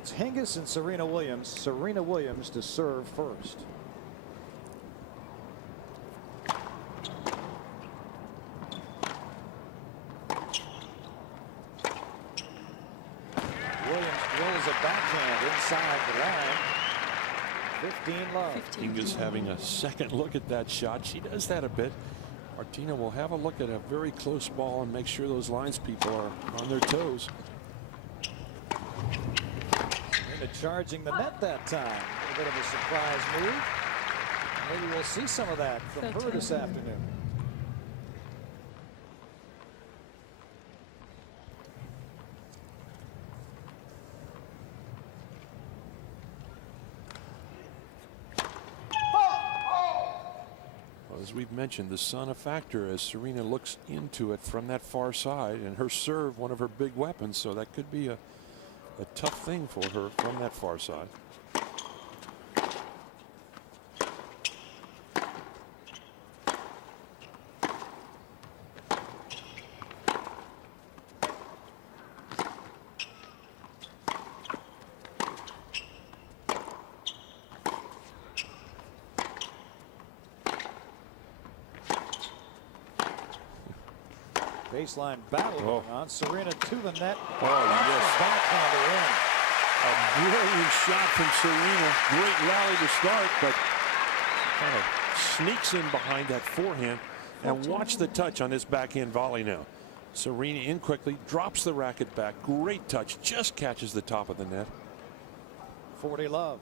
It's Hingis and Serena Williams. Serena Williams to serve first. Williams drills a backhand inside the line. 15 love. Hingis having a second look at that shot. She does that a bit. Martina will have a look at a very close ball and make sure those lines people are on their toes. Charging the net that time. A bit of a surprise move. Maybe we'll see some of that from her this afternoon. Well, as we've mentioned, the sun a factor as Serena looks into it from that far side, and her serve one of her big weapons, so that could be a tough thing for her from that far side. Baseline battle going on. Serena to the net. Oh, yes. Backhander in. A brilliant shot from Serena. Great rally to start, but kind of sneaks in behind that forehand. And watch the touch on this backhand volley now. Serena in quickly, drops the racket back. Great touch, just catches the top of the net. 40 love.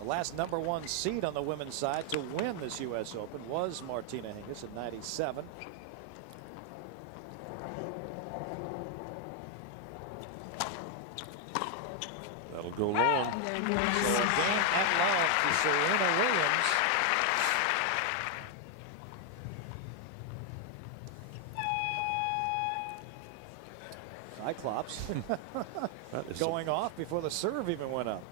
The last #1 seed on the women's side to win this U.S. Open was Martina Hingis at 97. That'll go long. So a game at love to Serena Williams. Cyclops going off before the serve even went up.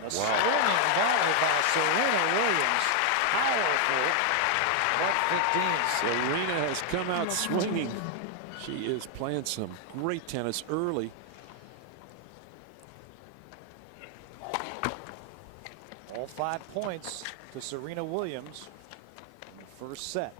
A swinging volley by Serena Williams. Powerful. Left 15. Serena has come out swinging. She is playing some great tennis early. All 5 points to Serena Williams in the first set.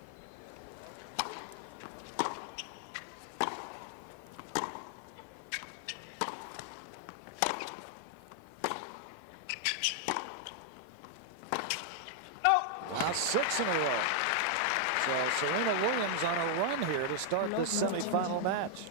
Now 6 in a row. So Serena Williams on a run here to start this semifinal match.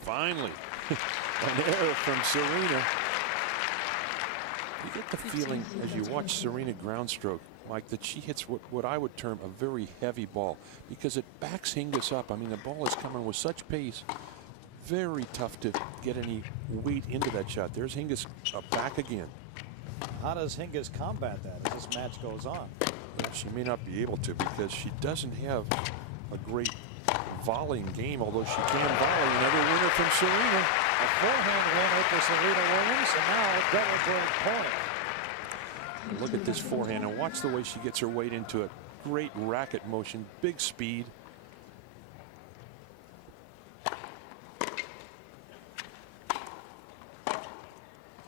Finally, an error from Serena. You get the feeling as you watch Serena ground stroke, Mike, that she hits what I would term a very heavy ball because it backs Hingis up. I mean, the ball is coming with such pace. Very tough to get any weight into that shot. There's Hingis back again. How does Hingis combat that as this match goes on? She may not be able to because she doesn't have a great volleying game, although she can volley. Another winner from Serena. A forehand winner for Serena Williams, and now a double break point. Look at this forehand and watch the way she gets her weight into it. Great racket motion, big speed.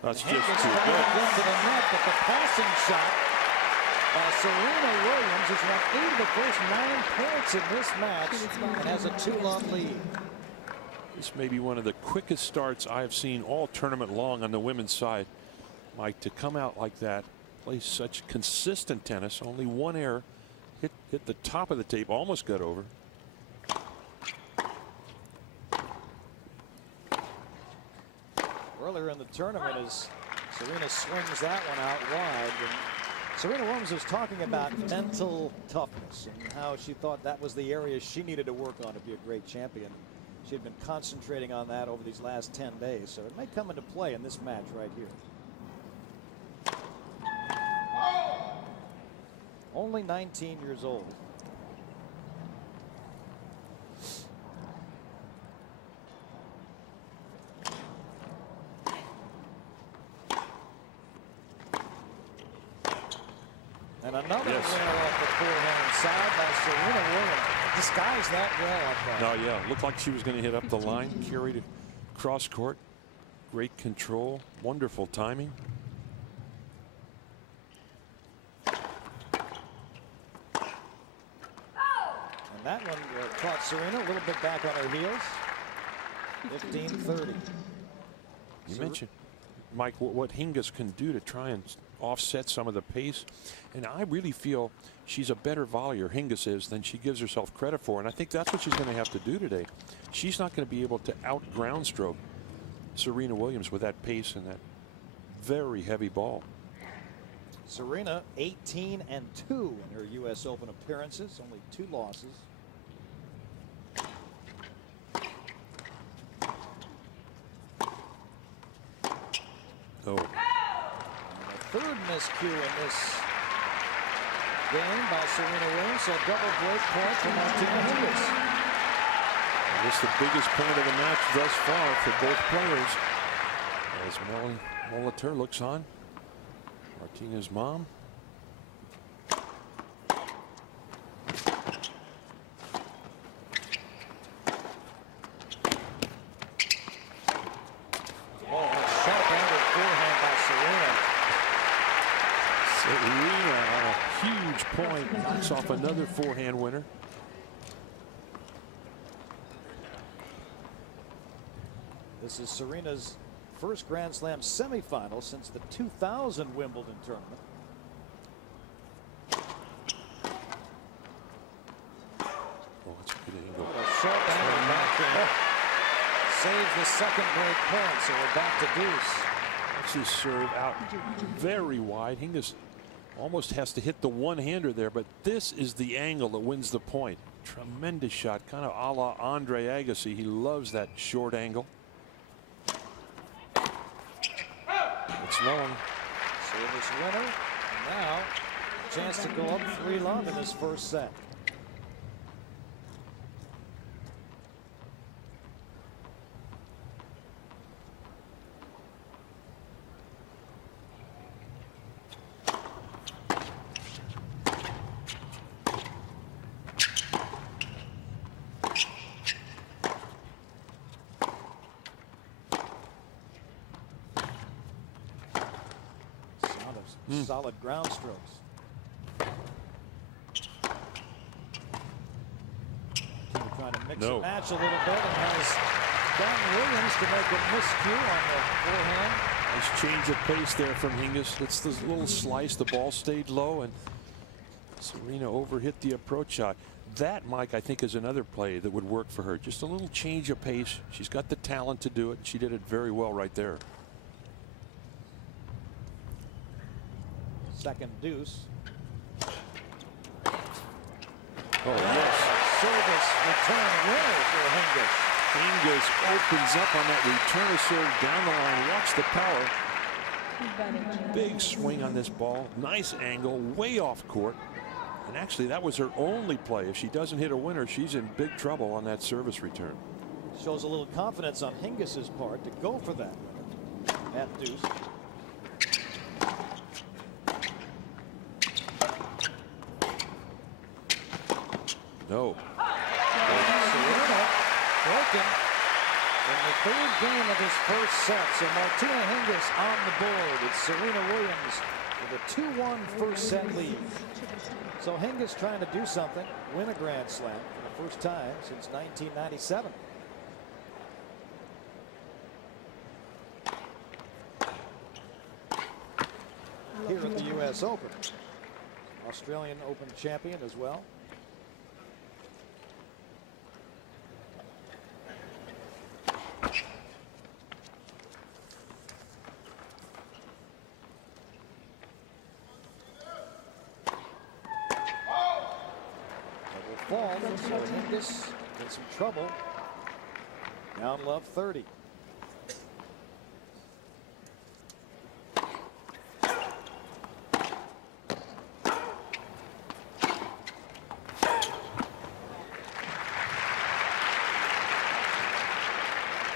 That's just too good. To the net, but the passing shot by Serena Williams has won 8 of the first 9 points in this match and has a 2-love lead. This may be one of the quickest starts I have seen all tournament long on the women's side. Mike, to come out like that, play such consistent tennis, only one error, hit the top of the tape, almost got over. Earlier in the tournament, as Serena swings that one out wide, and Serena Williams was talking about mental toughness and how she thought that was the area she needed to work on to be a great champion. She had been concentrating on that over these last 10 days, so it may come into play in this match right here. Only 19 years old. And another winner off the forehand side by Serena Williams. Disguised that well up there. No, yeah, looked like she was going to hit up the line, carried it cross court. Great control, wonderful timing. And that one caught Serena a little bit back on her heels. 15-30. You mentioned, Mike, what Hingis can do to try and offset some of the pace. And I really feel she's a better volleyer, Hingis is, than she gives herself credit for. And I think that's what she's going to have to do today. She's not going to be able to out ground stroke Serena Williams with that pace and that very heavy ball. Serena 18-2 in her U.S. Open appearances, only 2 losses. Oh. And a third miscue in this game by Serena Williams, so a double break point for Martina Hingis. This is the biggest point of the match thus far for both players. As Melanie Molitor looks on. Martina's mom. Sharp-handed forehand by Serena. Serena on a huge point, knocks off another forehand winner. This is Serena's first Grand Slam semifinal since the 2000 Wimbledon tournament. Oh, it's a good angle. A short-handed backhand saves the second break point, so we're back to deuce. That's his serve out very wide. Hingis almost has to hit the one-hander there, but this is the angle that wins the point. Tremendous shot, kind of a la Andre Agassi. He loves that short angle. It's long. Service winner. And now a chance to go up 3-love in this first set. Solid ground strokes. Trying to mix and match a little bit, and has gotten Williams to make a miscue on the forehand. Nice change of pace there from Hingis. It's this little slice. The ball stayed low, and Serena overhit the approach shot. That, Mike, I think is another play that would work for her. Just a little change of pace. She's got the talent to do it. She did it very well right there. Second deuce. Oh, yes. Service return winner for Hingis. Hingis opens up on that return serve down the line. Watch the power. Big swing on this ball. Nice angle, way off court. And actually, that was her only play. If she doesn't hit a winner, she's in big trouble on that service return. Shows a little confidence on Hingis's part to go for that at deuce. No. Serena broken in the third game of his first set. So Martina Hingis on the board. It's Serena Williams with a 2-1 first set lead. So Hingis trying to do something, win a Grand Slam for the first time since 1997. Here at the U.S. Open. Australian Open champion as well. Fall, so Hingis in some trouble. Down love 30.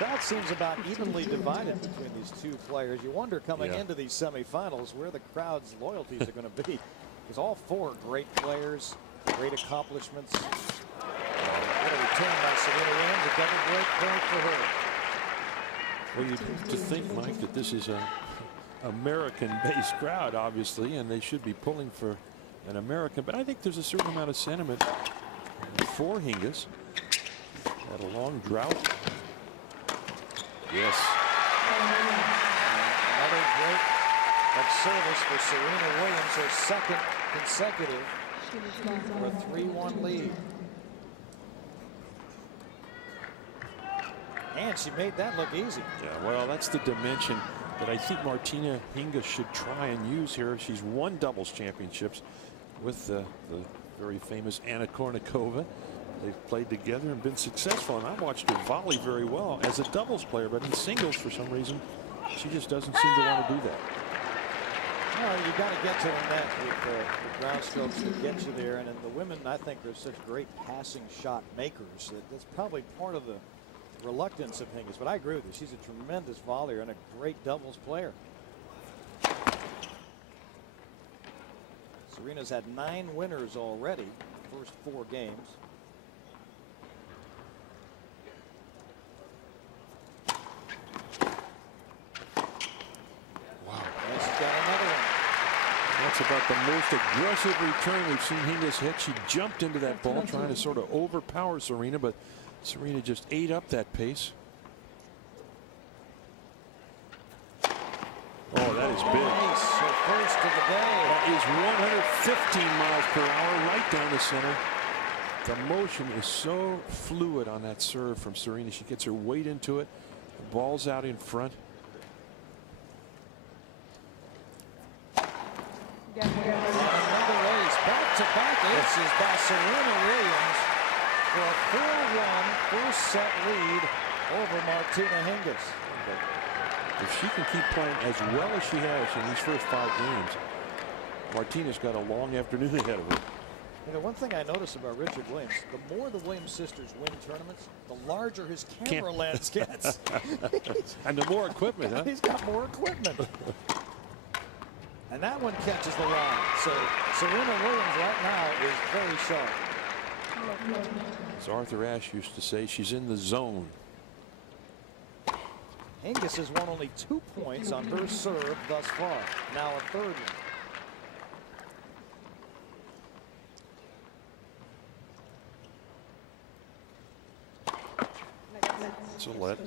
crowd seems about evenly divided between these two players. You wonder coming into these semifinals where the crowd's loyalties are going to be. Because all four are great players, great accomplishments. What a return by Serena Williams, a double break point for her. Well, you have to think, Mike, that this is a American-based crowd, obviously, and they should be pulling for an American. But I think there's a certain amount of sentiment for Hingis. Had a long drought. Yes. Another break of service for Serena Williams, her second consecutive for a 3-1 lead. And she made that look easy. Yeah, well, that's the dimension that I think Martina Hingis should try and use here. She's won doubles championships with the very famous Anna Kournikova. They've played together and been successful, and I watched her volley very well as a doubles player, but in singles, for some reason, she just doesn't seem to want to do that. Well, you got to get to the net with the ground strokes that get you there, and the women, I think, are such great passing shot makers that that's probably part of the reluctance of Hingis. But I agree with you. She's a tremendous volleyer and a great doubles player. Serena's had 9 winners already, first 4 games. Wow. And she's got another one. That's about the most aggressive return we've seen Hingis hit. She jumped into that ball trying to sort of overpower Serena, but Serena just ate up that pace. Oh, that is big. Nice. Her first of the day. That is 115 miles per hour right down the center. The motion is so fluid on that serve from Serena. She gets her weight into it. The ball's out in front. Another ace. Back-to-back aces by Serena Williams for a 4-1 first set lead over Martina Hingis. If she can keep playing as well as she has in these first 5 games, Martina's got a long afternoon ahead of her. You know, one thing I notice about Richard Williams, the more the Williams sisters win tournaments, the larger his camera lens gets. And the more equipment, huh? He's got more equipment. And that one catches the line. So Serena Williams right now is very sharp. As Arthur Ashe used to say, she's in the zone. Hingis has won only 2 points on her serve thus far. Now a third one. It's a let.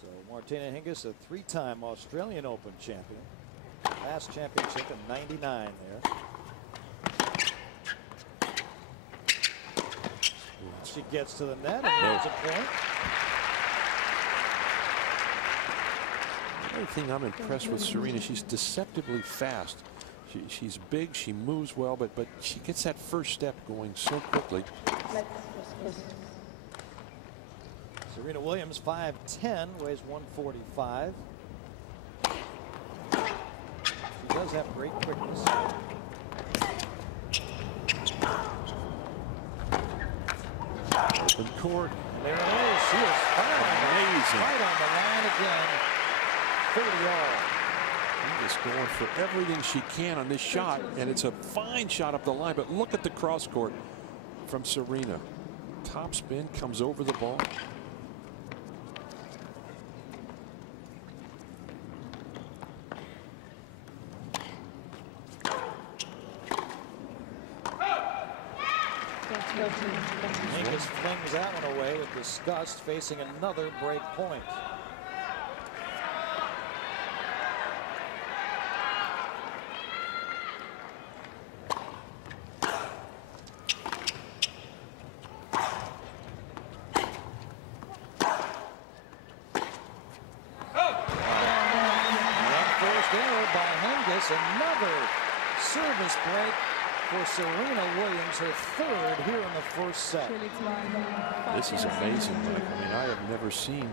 So Martina Hingis, a 3-time Australian Open champion. Last championship in '99 there. She gets to the net and there's a point. The other thing I'm impressed with Serena, she's deceptively fast. She's big, she moves well, but she gets that first step going so quickly. Serena Williams, 5'10", weighs 145. She does have great quickness. Open court. There it is. She is Amazing. right on the line again. 30-all. She's going for everything she can on this shot, and it's a fine shot up the line, but look at the cross court from Serena. Top spin, comes over the ball. Hingis flings that one away with disgust, facing another break point. Unforced error by Hingis. Another service break for Serena Williams, her 3rd here in the first set. This is amazing, Mike. I mean, I have never seen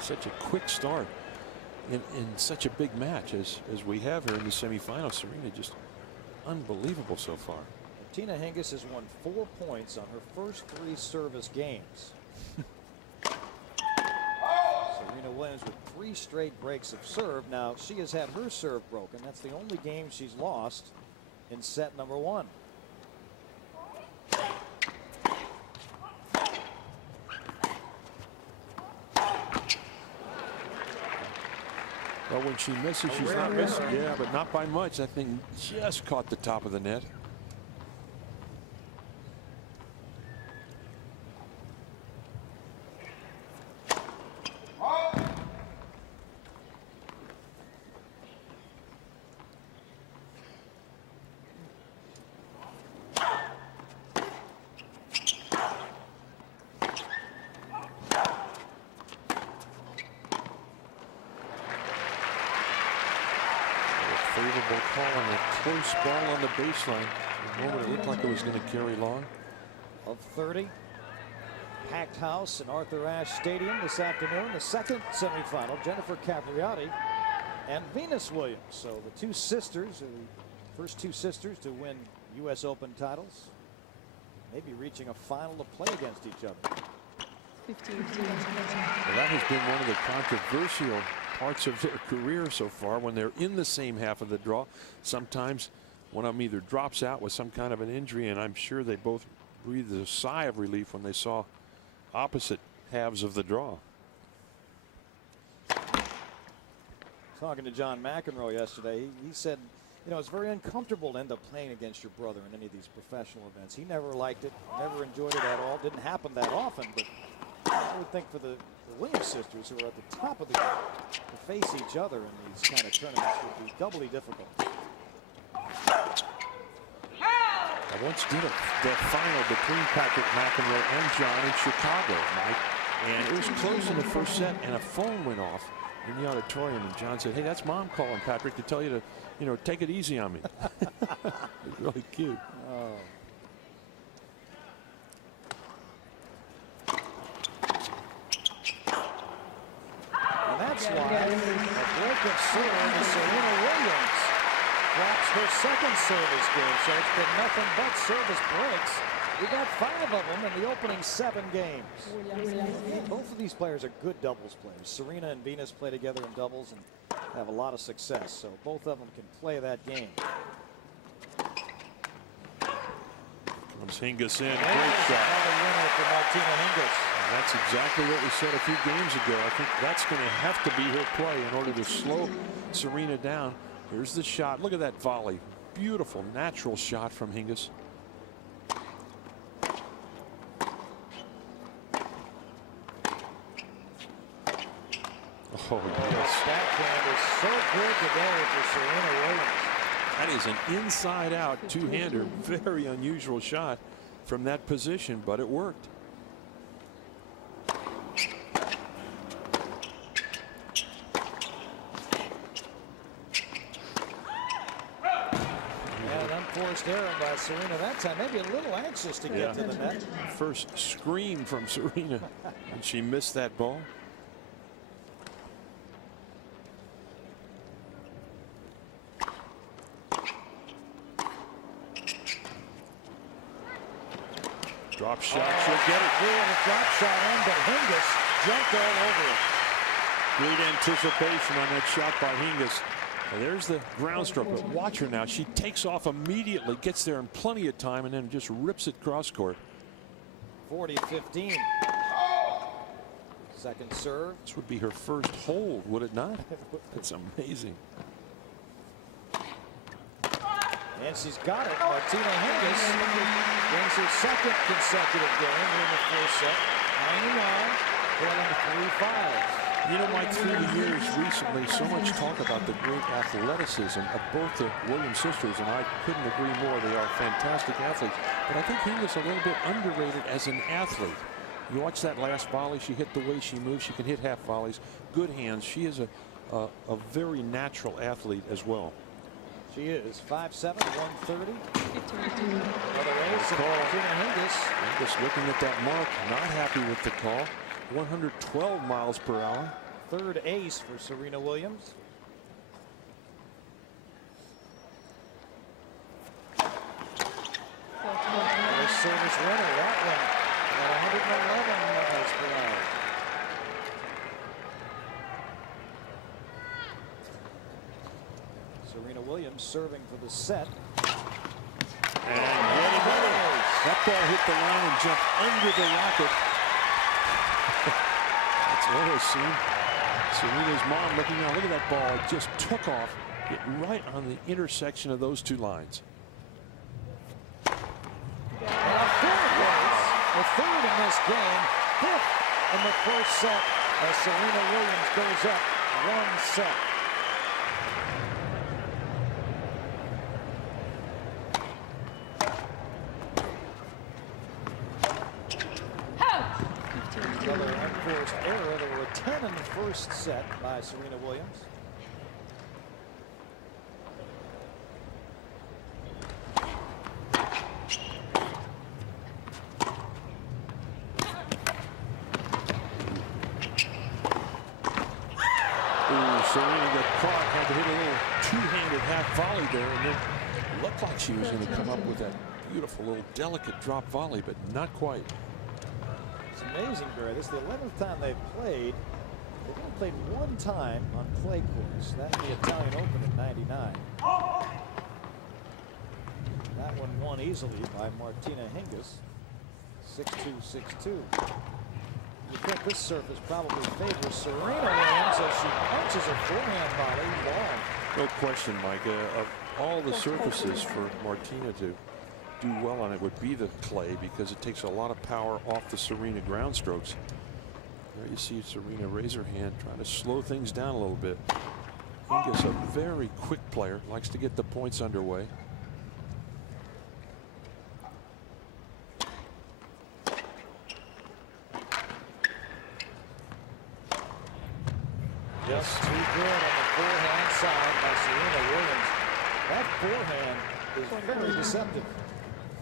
such a quick start in such a big match as we have here in the semifinals. Serena just unbelievable so far. Martina Hingis has won 4 points on her first 3 service games. Williams with 3 straight breaks of serve. Now, she has had her serve broken. That's the only game she's lost in set number 1. Well, when she misses, she's not missing. Yeah, but not by much. That thing just caught the top of the net. Favorable call on a close ball on the baseline. The moment it looked like it was going to carry long. Of 30. Packed house in Arthur Ashe Stadium this afternoon. The second semifinal, Jennifer Capriati and Venus Williams. So the two sisters, the first two sisters to win U.S. Open titles, maybe reaching a final to play against each other. 15. Well, that has been one of the controversial parts of their career so far. When they're in the same half of the draw, sometimes one of them either drops out with some kind of an injury, and I'm sure they both breathed a sigh of relief when they saw opposite halves of the draw. Talking to John McEnroe yesterday, he said, you know, it's very uncomfortable to end up playing against your brother in any of these professional events. He never liked it, never enjoyed it at all. Didn't happen that often, but I would think for the Williams sisters, who are at the top of the game, to face each other in these kind of tournaments would be doubly difficult. I once did the final between Patrick McEnroe and John in Chicago, Mike, and it was close in the first set, and a phone went off in the auditorium, and John said, "Hey, that's Mom calling, Patrick, to tell you to, you know, take it easy on me." It was really cute. Oh. And that's why a break of serve is Serena Williams drops her second service game. So it's been nothing but service breaks. We got 5 of them in the opening 7 games. Both of these players are good doubles players. Serena and Venus play together in doubles and have a lot of success. So both of them can play that game. Comes Hingis in. Great shot. Another winner for Martina Hingis. And that's exactly what we said a few games ago. I think that's going to have to be her play in order to slow Serena down. Here's the shot. Look at that volley. Beautiful, natural shot from Hingis. Oh, yes. Backhand is so good today for Serena Williams. That is an inside-out two-hander. Very unusual shot from that position, but it worked. And an unforced error by Serena that time. Maybe a little anxious to get to the net. First scream from Serena, and she missed that ball. Drop shot, she'll get it. And a drop shot in, but Hingis jumped all over it. Great anticipation on that shot by Hingis. And there's the ground stroke, but watch her now. She takes off immediately, gets there in plenty of time, and then just rips it cross court. 40-15. Second serve. This would be her first hold, would it not? It's amazing. And she's got it. Martina Hingis wins her second consecutive game in the first set. 99, trailing 3-5. You know, Mike, through the years recently, so much talk about the great athleticism of both the Williams sisters, and I couldn't agree more. They are fantastic athletes. But I think Hingis a little bit underrated as an athlete. You watch that last volley, she hit the way she moves. She can hit half volleys. Good hands. She is a very natural athlete as well. She is 5'7", 130. Another ace of Martina Hingis. Hingis looking at that mark, not happy with the call. 112 miles per hour. Third ace for Serena Williams. Another service winner, that one. At 111 miles per hour. Serena Williams serving for the set. And what a goal. That ball hit the line and jumped under the racket. That's always seen. Serena's mom looking down. Look at that ball. It just took off. Hit right on the intersection of those two lines. The third in this game, fifth in the first set, as Serena Williams goes up 1 set. Another unforced error. There were 10 in the first set by Serena Williams. Serena got caught, had to hit a little two-handed half volley there, and then looked like she was going to come up with that beautiful little delicate drop volley, but not quite. It's amazing, Barry. This is the 11th time they've played. They've only played one time on clay courts. That in the Italian Open in '99. That one won easily by Martina Hingis, 6-2, 6-2. You think this surface probably favors Serena Williams as she punches a forehand volley long. No question, Mike. Of all the surfaces for Martina to do well on, it would be the clay, because it takes a lot of power off the Serena ground strokes. There you see Serena raise her hand, trying to slow things down a little bit. Hingis, a very quick player, likes to get the points underway. Just too good on the forehand side by Serena Williams. That forehand is very deceptive.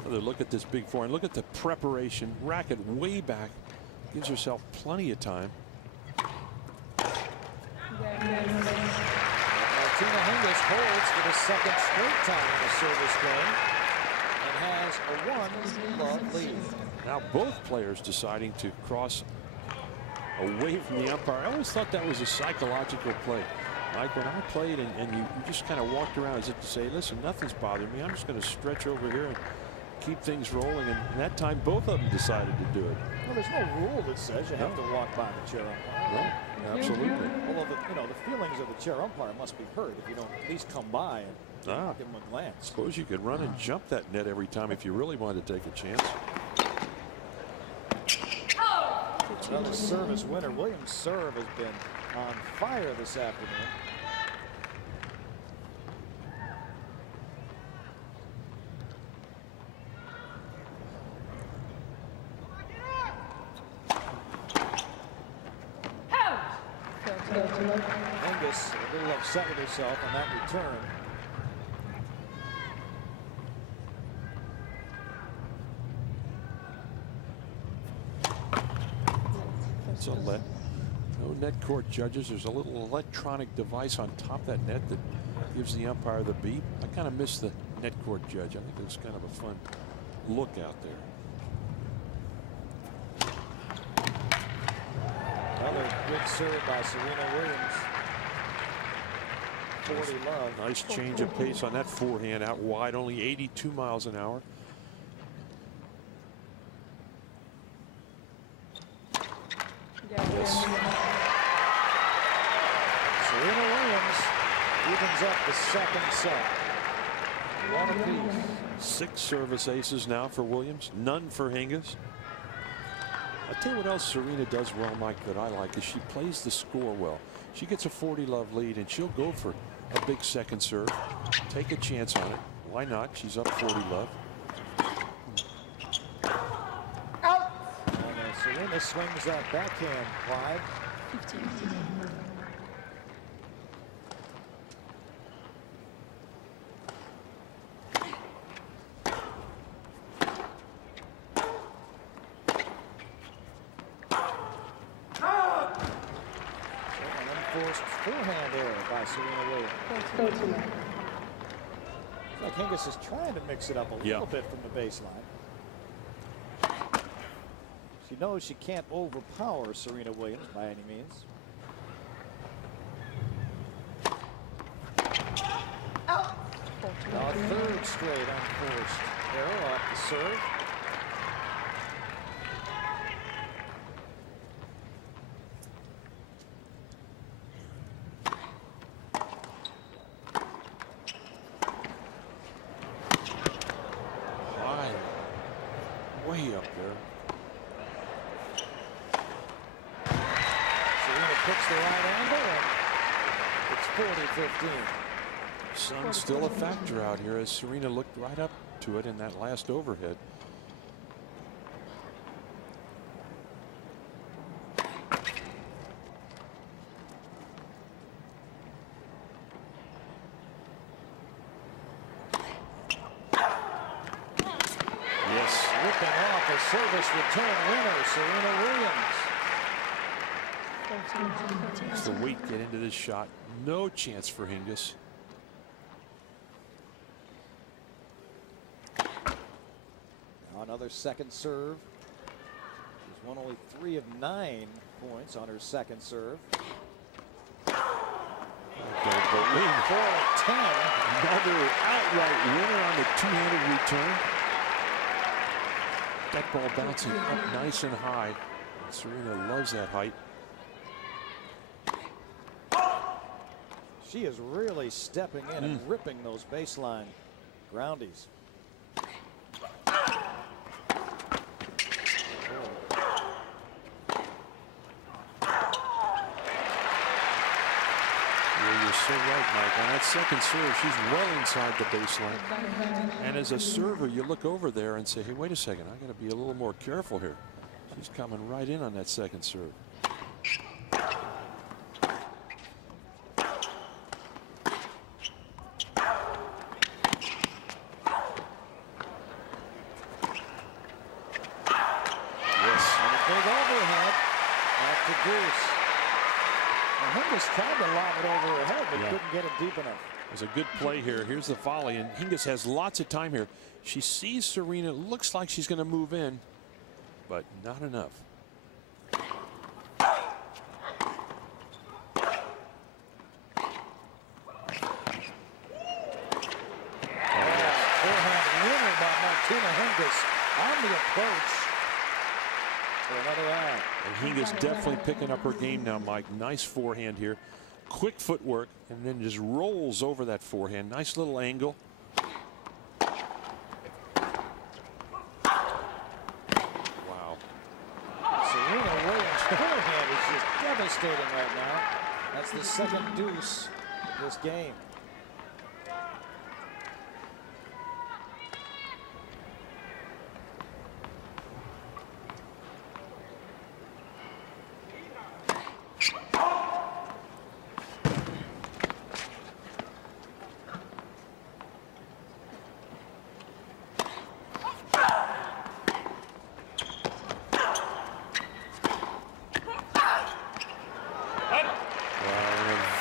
Another look at this big forehand. Look at the preparation. Racket way back. Gives herself plenty of time. Martina Hingis holds for the second straight time in the service game and has a 1-love lead. Now both players deciding to cross away from the umpire. I always thought that was a psychological play. Like when I played and you just kind of walked around as if to say, listen, nothing's bothering me. I'm just going to stretch over here and keep things rolling. And that time both of them decided to do it. Well, there's no rule that says you have to walk by the chair umpire. No, absolutely. Although the feelings of the chair umpire must be hurt if you don't at least come by and give him a glance. Suppose you could run and jump that net every time if you really wanted to take a chance. Another service winner. Williams' serve has been on fire this afternoon. Hingis a little upset with herself on that return. It's a let. No net court judges. There's a little electronic device on top of that net that gives the umpire the beep. I kind of miss the net court judge. I think it was kind of a fun look out there. Another good serve by Serena Williams. 40 love. Nice change of pace on that forehand out wide, only 82 miles an hour. Yes. Serena Williams evens up the second set. One apiece. 6 service aces now for Williams, none for Hingis. I'll tell you what else Serena does well, Mike, that I like, is she plays the score well. She gets a 40-love lead, and she'll go for a big second serve. Take a chance on it. Why not? She's up 40-love. And Serena swings that backhand wide. 15. Unforced forehand error by Serena Williams. Like Hingis is trying to mix it up a little bit from the baseline. She knows she can't overpower Serena Williams by any means. Third straight unforced error off the serve. High, way up there. Serena picks the right angle, and it's 40-15. Sun's still a factor out here as Serena looked right up to it in that last overhead. Yes. Ripping off a service return winner, Serena Williams. It's the weight get into this shot. No chance for Hingis. Now another second serve. She's won only 3 of 9 points on her second serve. Don't believe 4 of 10. another outright winner on the two-handed return. That ball bouncing up nice and high. Serena loves that height. She is really stepping in and ripping those baseline groundies. You're so right, Mike. On that second serve, she's well inside the baseline. And as a server, you look over there and say, hey, wait a second, I got to be a little more careful here. She's coming right in on that second serve. Hingis tried to lob it over her head, but couldn't get it deep enough. It was a good play here. Here's the volley, and Hingis has lots of time here. She sees Serena. Looks like she's going to move in, but not enough. Forehand winner by Martina Hingis on the approach. For another out. And Hingis definitely picking up her game now, Mike. Nice forehand here. Quick footwork, and then just rolls over that forehand. Nice little angle. Wow. Serena Williams' forehand is just devastating right now. That's the second deuce of this game.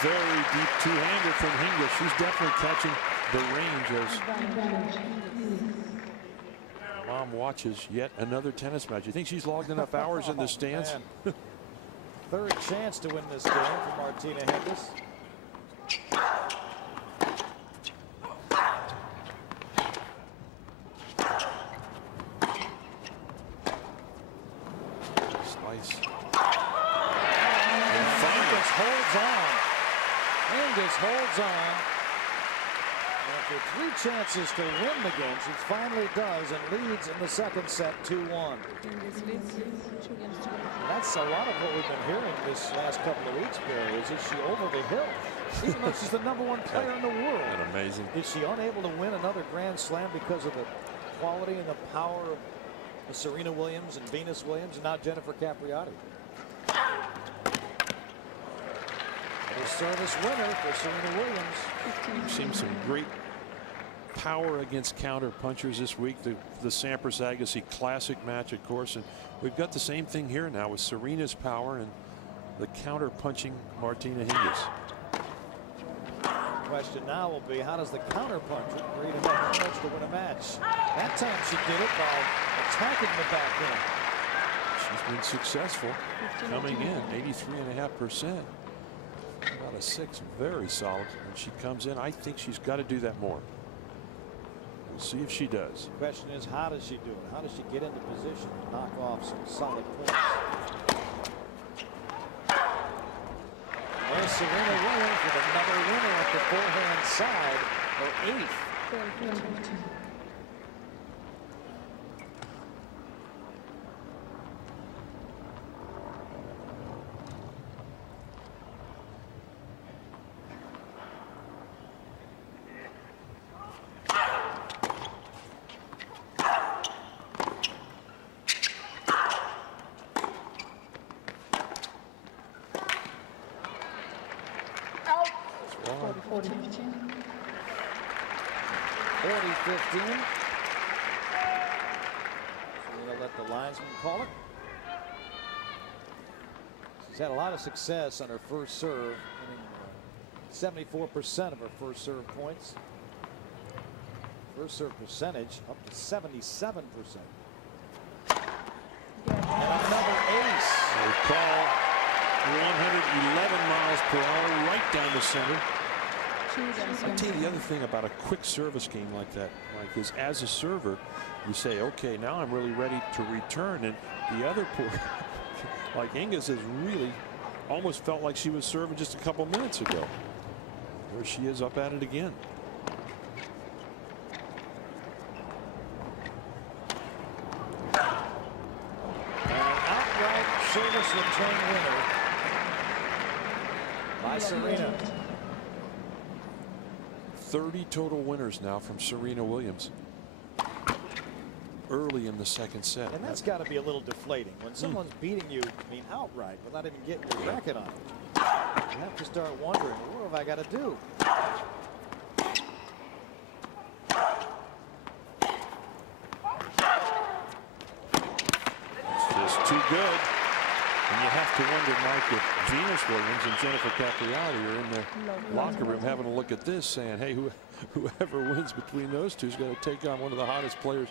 Very deep two-hander from Hingis. She's definitely catching the range as Mom watches yet another tennis match. You think she's logged enough hours in the stands? Third chance to win this game for Martina Hingis. Slice. Hingis holds on. Hingis holds on. After 3 chances to win the game, she finally does and leads in the second set 2-1. That's a lot of what we've been hearing this last couple of weeks, Barry, is she over the hill? Even though she's the #1 player in the world. And amazing. Is she unable to win another Grand Slam because of the quality and the power of Serena Williams and Venus Williams and now Jennifer Capriati? A service winner for Serena Williams. We've seen some great power against counter punchers this week. The Sampras Agassi Classic match, of course, and we've got the same thing here now with Serena's power and the counter punching Martina Hingis. The question now will be, how does the counter puncher create enough points to win a match? That time she did it by attacking the backhand. She's been successful coming in 83.5%. About a 6, very solid. When she comes in, I think she's got to do that more. See if she does. The question is, how does she do it? How does she get into position to knock off some solid points? There's Serena Williams with another winner at the forehand side, her 8th. Forty 40-15. Serena let the linesman call it. She's had a lot of success on her first serve, winning 74% of her first serve points. First serve percentage up to 77%. And another ace. They call 111 miles per hour right down the center. I'll tell you the other thing about a quick service game like that, Mike, is as a server, you say, okay, now I'm really ready to return. And the other poor, like Hingis, has really almost felt like she was serving just a couple minutes ago. There she is up at it again. And an outright service return winner by Serena. 30 total winners now from Serena Williams early in the second set. And that's got to be a little deflating when someone's beating you, I mean, outright without even getting your racket on it. You have to start wondering, what have I got to do? It's just too good. And you have to wonder, Mike, if Venus Williams and Jennifer Capriati are in the locker room having a look at this, saying, hey, whoever wins between those two is going to take on one of the hottest players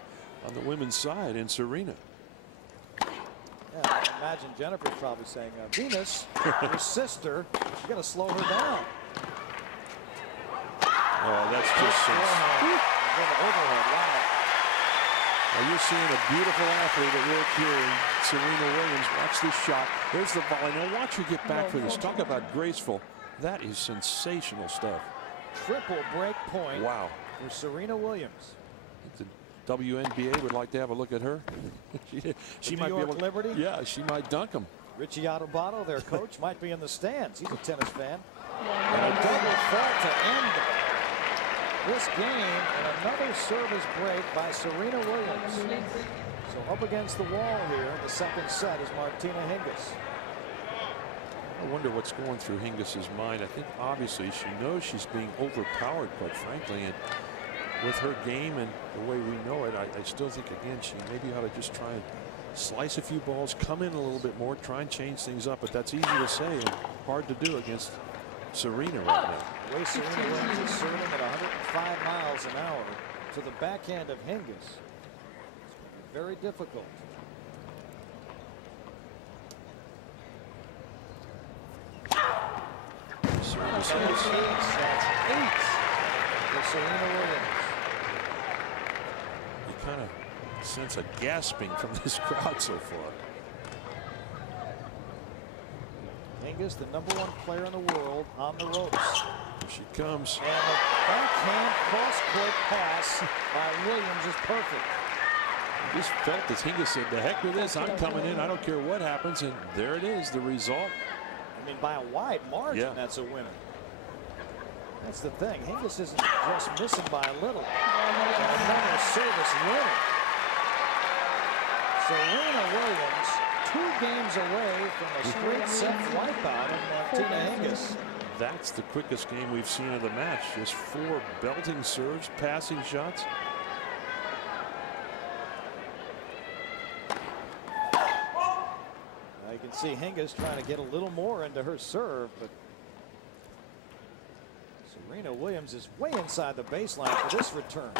on the women's side in Serena. Yeah, I can imagine Jennifer's probably saying, Venus, your sister, you got to slow her down. Oh, that's just overhead. Wow. Well, you're seeing a beautiful athlete at work here in Serena Williams. Watch this shot. There's the volley. Now watch her get back for this. Talk about graceful. That is sensational stuff. Triple break point. Wow. For Serena Williams. The WNBA would like to have a look at her. she might New be York able. Liberty? Yeah, she might dunk them. Richie Adubato, their coach, might be in the stands. He's a tennis fan. And a double fault to end this game, and another service break by Serena Williams. So up against the wall here in the second set is Martina Hingis. I wonder what's going through Hingis's mind. I think obviously she knows she's being overpowered, quite frankly, and with her game and the way we know it, I still think, again, she maybe ought to just try and slice a few balls, come in a little bit more, try and change things up. But that's easy to say and hard to do against Serena right now. The way Serena Williams is serving at 105 miles an hour to the backhand of Hingis. Very difficult. Serena That's says, 8 for Serena Williams. you kind of sense a gasping from this crowd so far. Hingis, the #1 player in the world, on the ropes. Here she comes. And the backhand cross-court pass by Williams is perfect. Just felt as Hingis said, the heck with this, I'm coming in, I don't care what happens, and there it is, the result. I mean, by a wide margin, that's a winner. That's the thing. Hingis isn't just missing by a little. And another service winner. Serena Williams, 2 games away from a straight set wipeout of Martina Hingis. That's the quickest game we've seen of the match. Just 4 belting serves, passing shots. Now you can see Hingis trying to get a little more into her serve, but Serena Williams is way inside the baseline for this return.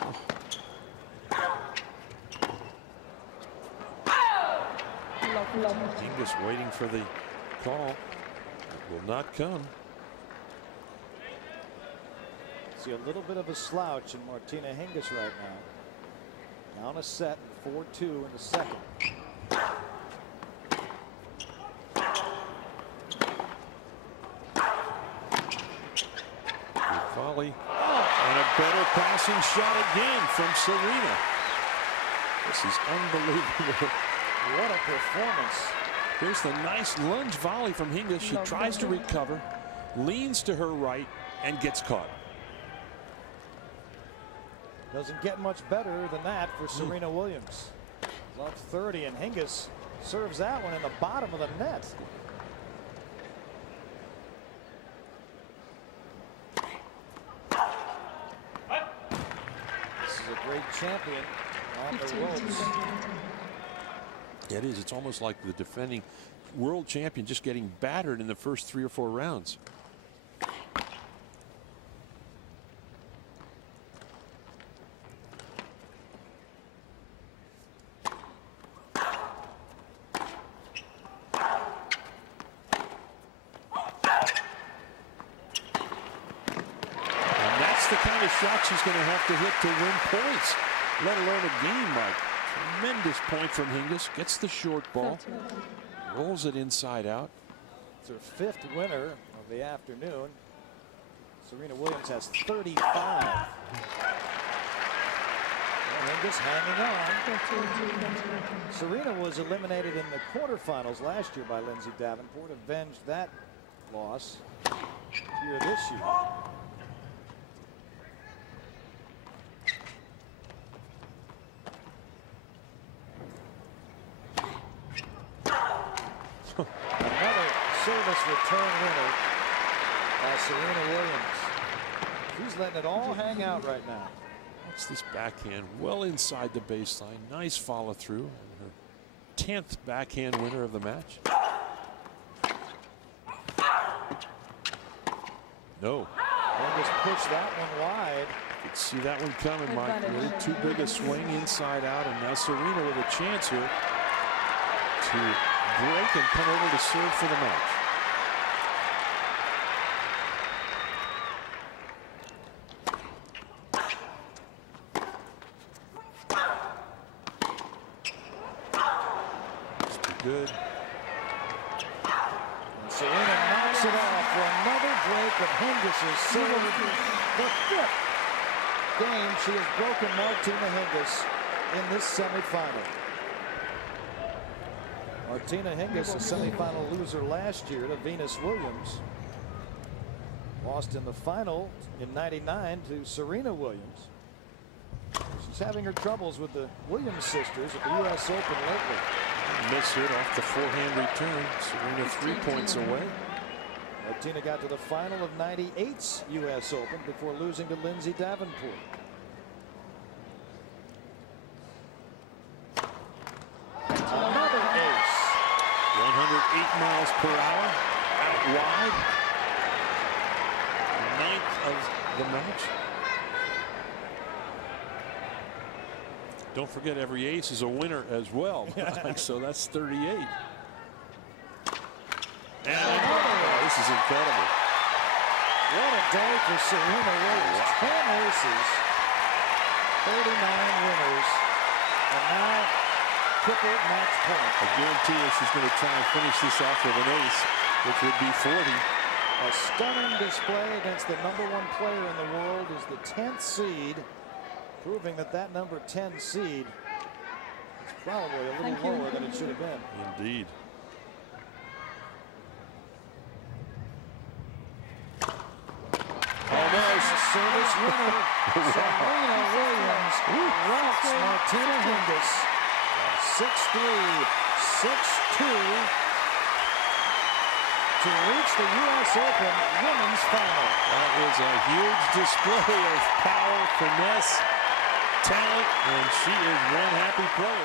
Hingis waiting for the call. It will not come. See a little bit of a slouch in Martina Hingis right now. Down a set, 4-2 in the second. Good volley. And a better passing shot again from Serena. This is unbelievable. What a performance. Here's the nice lunge volley from Hingis. She tries to recover, leans to her right, and gets caught. Doesn't get much better than that for Serena Williams. Up 30, and Hingis serves that one in the bottom of the net. This is a great champion on the ropes. It is. It's almost like the defending world champion just getting battered in the first 3 or 4 rounds. The kind of shot she's going to have to hit to win points, let alone a game. Mike, tremendous point from Hingis. Gets the short ball, rolls it inside out. It's her 5th winner of the afternoon. Serena Williams has 35. And Hingis hanging on. Serena was eliminated in the quarterfinals last year by Lindsay Davenport. Avenged that loss here this year. Another service return winner by Serena Williams. She's letting it all hang out right now. What's this backhand well inside the baseline? Nice follow through. Her 10th backhand winner of the match. No. Hingis pushed that one wide. You could see that one coming, Mike. A little too big a swing inside out, and now Serena with a chance here to break and come over to serve for the match. It's good. And Serena knocks it off for another break of Hingis's serve. The 5th game she has broken Martina Hingis in this semifinal. Martina Hingis, a semifinal loser last year to Venus Williams. Lost in the final in '99 to Serena Williams. She's having her troubles with the Williams sisters at the U.S. Open lately. Miss hit off the forehand return. Serena 3 points away. Martina got to the final of '98's U.S. Open before losing to Lindsay Davenport. Another ace. 108 miles per hour out wide. 9th of the match. Don't forget, every ace is a winner as well. So that's 38. And this is incredible. What a day for Serena Williams. 10 aces, 39 winners, and now triple match point. I guarantee you she's going to try and finish this off with an ace, which would be 40. A stunning display against the #1 player in the world is the 10th seed, proving that that number 10 seed is probably a little lower than it should have been. Indeed. Almost a service winner. Serena Williams rocks Martina Hingis 6-3, 6-2 to reach the U.S. Open women's final. That was a huge display of power, finesse, talent, and she is one happy player.